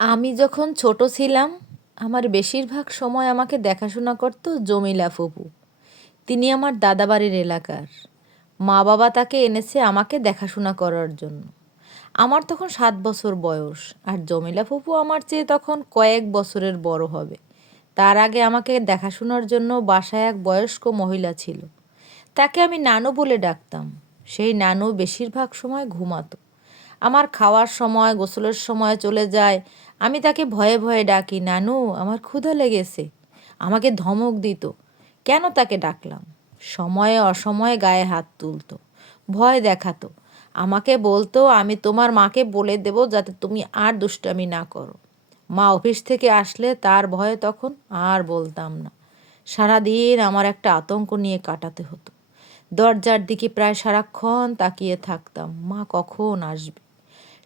আমি যখন ছোট ছিলাম, আমার বেশিরভাগ সময় আমাকে দেখাশোনা করতো জমিলা ফুপু। তিনি আমার দাদাবাড়ির এলাকার। মা বাবা তাকে এনেছে আমাকে দেখাশোনা করার জন্য। আমার তখন 7 বছর বয়স, আর জমিলা ফুপু আমার চেয়ে তখন কয়েক বছরের বড় হবে। তার আগে আমাকে দেখাশোনার জন্য বাসায় এক বয়স্ক মহিলা ছিল। তাকে আমি নানু বলে ডাকতাম। সেই নানু বেশিরভাগ সময় ঘুমাতো। আমার খাওয়ার সময়, গোসলের সময় চলে যায়। আমি তাকে ভয়ে ভয়ে ডাকি, নানু আমার ক্ষুধা লেগেছে। আমাকে ধমক দিত। কেন তাকে ডাকলাম? সময়ে অসময়ে গায়ে হাত তুলতো, ভয় দেখাতো। আমাকে বলতো আমি তোমার মাকে বলে দেবো যাতে তুমি আর দুষ্টামি না করো। মা অফিস থেকে আসলে তার ভয়ে তখন আর বলতাম না। সারাদিন আমার একটা আতঙ্ক নিয়ে কাটাতে হতো। দরজার দিকে প্রায় সারাক্ষণ তাকিয়ে থাকতাম, মা কখন আসবে।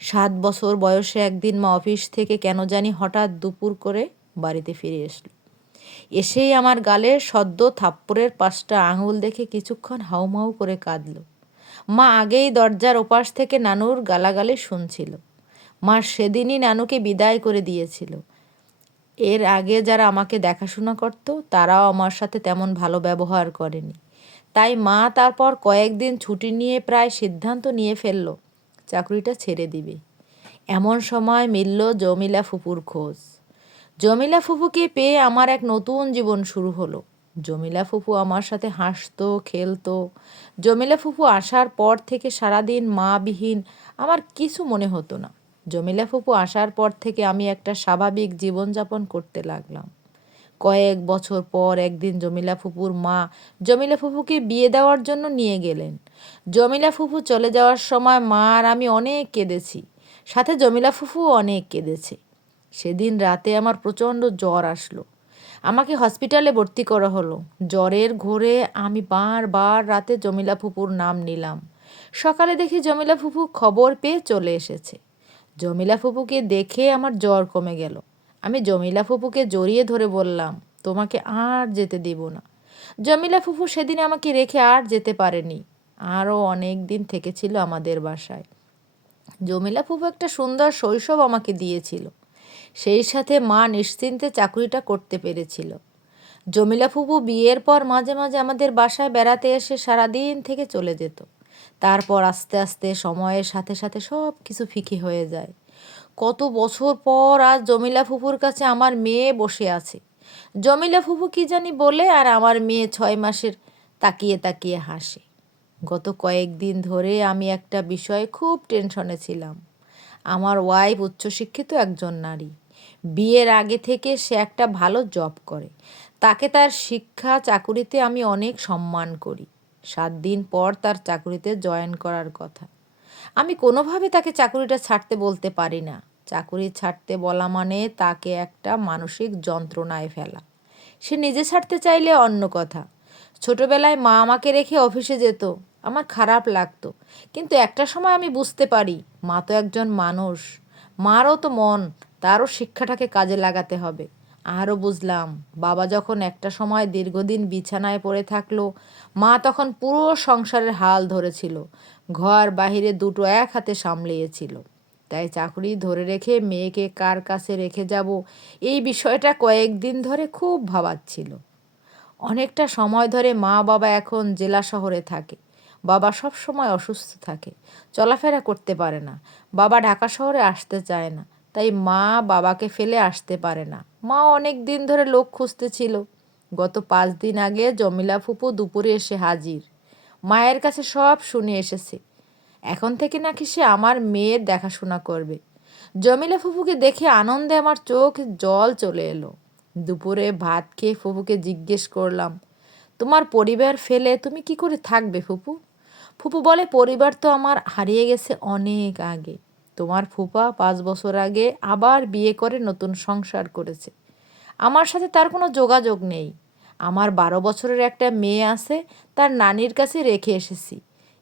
7 বছর বয়সে একদিন মা অফিস থেকে কেন জানি হঠাৎ দুপুর করে বাড়িতে ফিরে এসলো। এসেই আমার গালে সদ্য থাপ্পড়ের 5টা আঙুল দেখে কিছুক্ষণ হাউমাউ করে কাঁদল। মা আগেই দরজার ওপাশ থেকে নানুর গালাগালি শুনছিল। মা সেদিনই নানুকে বিদায় করে দিয়েছিল। এর আগে যারা আমাকে দেখাশোনা করত তারাও আমার সাথে তেমন ভালো ব্যবহার করেনি। তাই মা তারপর কয়েকদিন ছুটি নিয়ে প্রায় সিদ্ধান্ত নিয়ে ফেলল চাকরিটা ছেড়ে দিবে। এমন সময় মিলল জমিলা ফুপুর খোঁজ। জমিলা ফুপুকে পেয়ে আমার এক নতুন জীবন শুরু হলো। জমিলা ফুপু আমার সাথে হাসতো, খেলতো। জমিলা ফুপু আসার পর থেকে সারাদিন মাবিহীন আমার কিছু মনে হতো না। জমিলা ফুপু আসার পর থেকে আমি একটা স্বাভাবিক জীবনযাপন করতে লাগলাম। কয়েক বছর পর একদিন জমিলা ফুপুর মা জমিলা ফুপুকে বিয়ে দেওয়ার জন্য নিয়ে গেলেন। জমিলা ফুপু চলে যাওয়ার সময় মা আর আমি অনেক কেঁদেছি। সাথে জমিলা ফুপুও অনেক কেঁদেছে। সেদিন রাতে আমার প্রচণ্ড জ্বর আসলো। আমাকে হসপিটালে ভর্তি করা হলো। জ্বরের ঘোরে আমি বারবার রাতে জমিলা ফুপুর নাম নিলাম। সকালে দেখি জমিলা ফুপু খবর পেয়ে চলে এসেছে। জমিলা ফুপুকে দেখে আমার জ্বর কমে গেল। আমি জমিলা ফুপুকে জড়িয়ে ধরে বললাম, তোমাকে আর যেতে দিব না। জমিলা ফুপু সেদিন আমাকে রেখে আর যেতে পারেনি। আরও অনেক দিন থেকেছিল আমাদের বাসায়। জমিলা ফুপু একটা সুন্দর শৈশব আমাকে দিয়েছিল। সেই সাথে মা নিশ্চিন্তে চাকরিটা করতে পেরেছিল। জমিলা ফুপু বিয়ের পর মাঝে মাঝে আমাদের বাসায় বেড়াতে এসে সারাদিন থেকে চলে যেত। তারপর আস্তে আস্তে সময়ের সাথে সাথে সব কিছু ফিকে হয়ে যায়। কত বছর পর আজ জমিলা ফুপুর কাছে আমার মেয়ে বসে আছে। জমিলা ফুপু কি জানি বলে আর আমার মেয়ে 6 মাসের তাকিয়ে তাকিয়ে হাসে। গত কয়েকদিন ধরে আমি একটা বিষয়ে খুব টেনশনে ছিলাম। আমার ওয়াইফ উচ্চশিক্ষিত একজন নারী। বিয়ের আগে থেকে সে একটা ভালো জব করে। তাকে তার শিক্ষা চাকুরিতে আমি অনেক সম্মান করি। 7 দিন পর তার চাকুরিতে জয়েন করার কথা। আমি কোনোভাবে তাকে চাকুরিটা ছাড়তে বলতে পারি না। চাকুরি ছাড়তে বলা মানে তাকে একটা মানসিক যন্ত্রণায় ফেলা। সে নিজে ছাড়তে চাইলে অন্য কথা। ছোটবেলায় মা আমাকে রেখে অফিসে যেত। আমার খারাপ লাগতো। কিন্তু একটা সময় আমি বুঝতে পারি, মা তো একজন মানুষ। মারও তো মন, তারও শিক্ষাটাকে কাজে লাগাতে হবে। আরও বুঝলাম, বাবা যখন একটা সময় দীর্ঘদিন বিছানায় পড়ে থাকলো, মা তখন পুরো সংসারের হাল ধরেছিল। ঘর বাহিরে দুটো এক হাতে সামলিয়েছিল। তাই চাকরি ধরে রেখে মেয়েকে কার কাছে রেখে যাব, এই বিষয়টা কয়েকদিন ধরে খুব ভাবাচ্ছিল। অনেকটা সময় ধরে মা বাবা এখন জেলা শহরে থাকে। বাবা সব সময় অসুস্থ থাকে, চলাফেরা করতে পারে না। বাবা ঢাকা শহরে আসতে চায় না, তাই মা বাবাকে ফেলে আসতে পারে না। মা অনেক দিন ধরে লোক খুঁজতেছিল। গত 5 দিন আগে জমিলা ফুপু দুপুরে এসে হাজির। মায়ের কাছে সব শুনে এসেছে। এখন থেকে নাকি সে আমার মেয়ের দেখাশোনা করবে। জমিলা ফুপুকে দেখে আনন্দে আমার চোখ জল চলে এলো। দুপুরে ভাত খেয়ে ফুপুকে জিজ্ঞেস করলাম, তোমার পরিবার ফেলে তুমি কি করে থাকবে ফুপু? ফুপু বলে, পরিবার তো আমার হারিয়ে গেছে অনেক আগে। তোমার ফুপা 5 বছর আগে আবার বিয়ে করে নতুন সংসার করেছে। আমার সাথে তার কোনো যোগাযোগ নেই। আমার 12 বছরের একটা মেয়ে আছে, তার নানির কাছে রেখে এসেছি।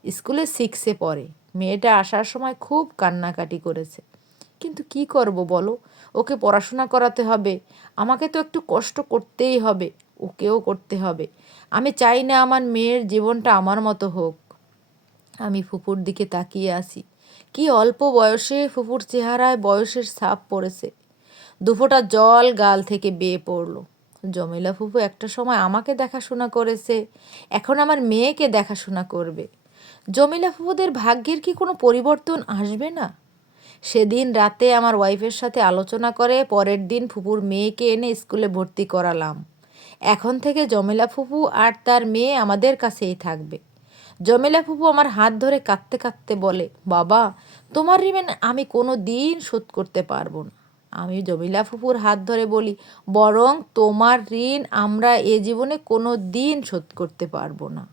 স্কুলে 6-এ পড়ে। মেয়েটা আসার সময় খুব কান্নাকাটি করেছে। কিন্তু কি করব বলো, ওকে পড়াশোনা করাতে হবে। আমাকে তো একটু কষ্ট করতেই হবে, ওকেও করতে হবে। আমি চাই না আমার মেয়ের জীবনটা আমার মতো হোক। আমি ফুপুর দিকে তাকিয়ে আছি। কি অল্প বয়সে ফুপুর চেহারায় বয়সের ছাপ পড়েছে। দুফোঁটা জল গাল থেকে বেয়ে পড়ল। জমিলা ফুপু একটা সময় আমাকে দেখাশোনা করেছে, এখন আমার মেয়েকে দেখাশোনা করবে। জমিলা ফুপুদের ভাগ্যের কি কোনো পরিবর্তন আসবে না? সেদিন রাতে আমার ওয়াইফের সাথে আলোচনা করে পরের দিন ফুপুর মেয়েকে এনে স্কুলে ভর্তি করালাম। এখন থেকে জমিলা ফুপু আর তার মেয়ে আমাদের কাছেই থাকবে। জমিলা ফুপু আমার হাত ধরে কাঁদতে কাঁদতে বলে, বাবা, তোমার ঋণ আমি কোনো দিন শোধ করতে পারবো না। আমি জমিলা ফুপুর হাত ধরে বলি, বরং তোমার ঋণ আমরা এ জীবনে কোনো দিন শোধ করতে পারবো না।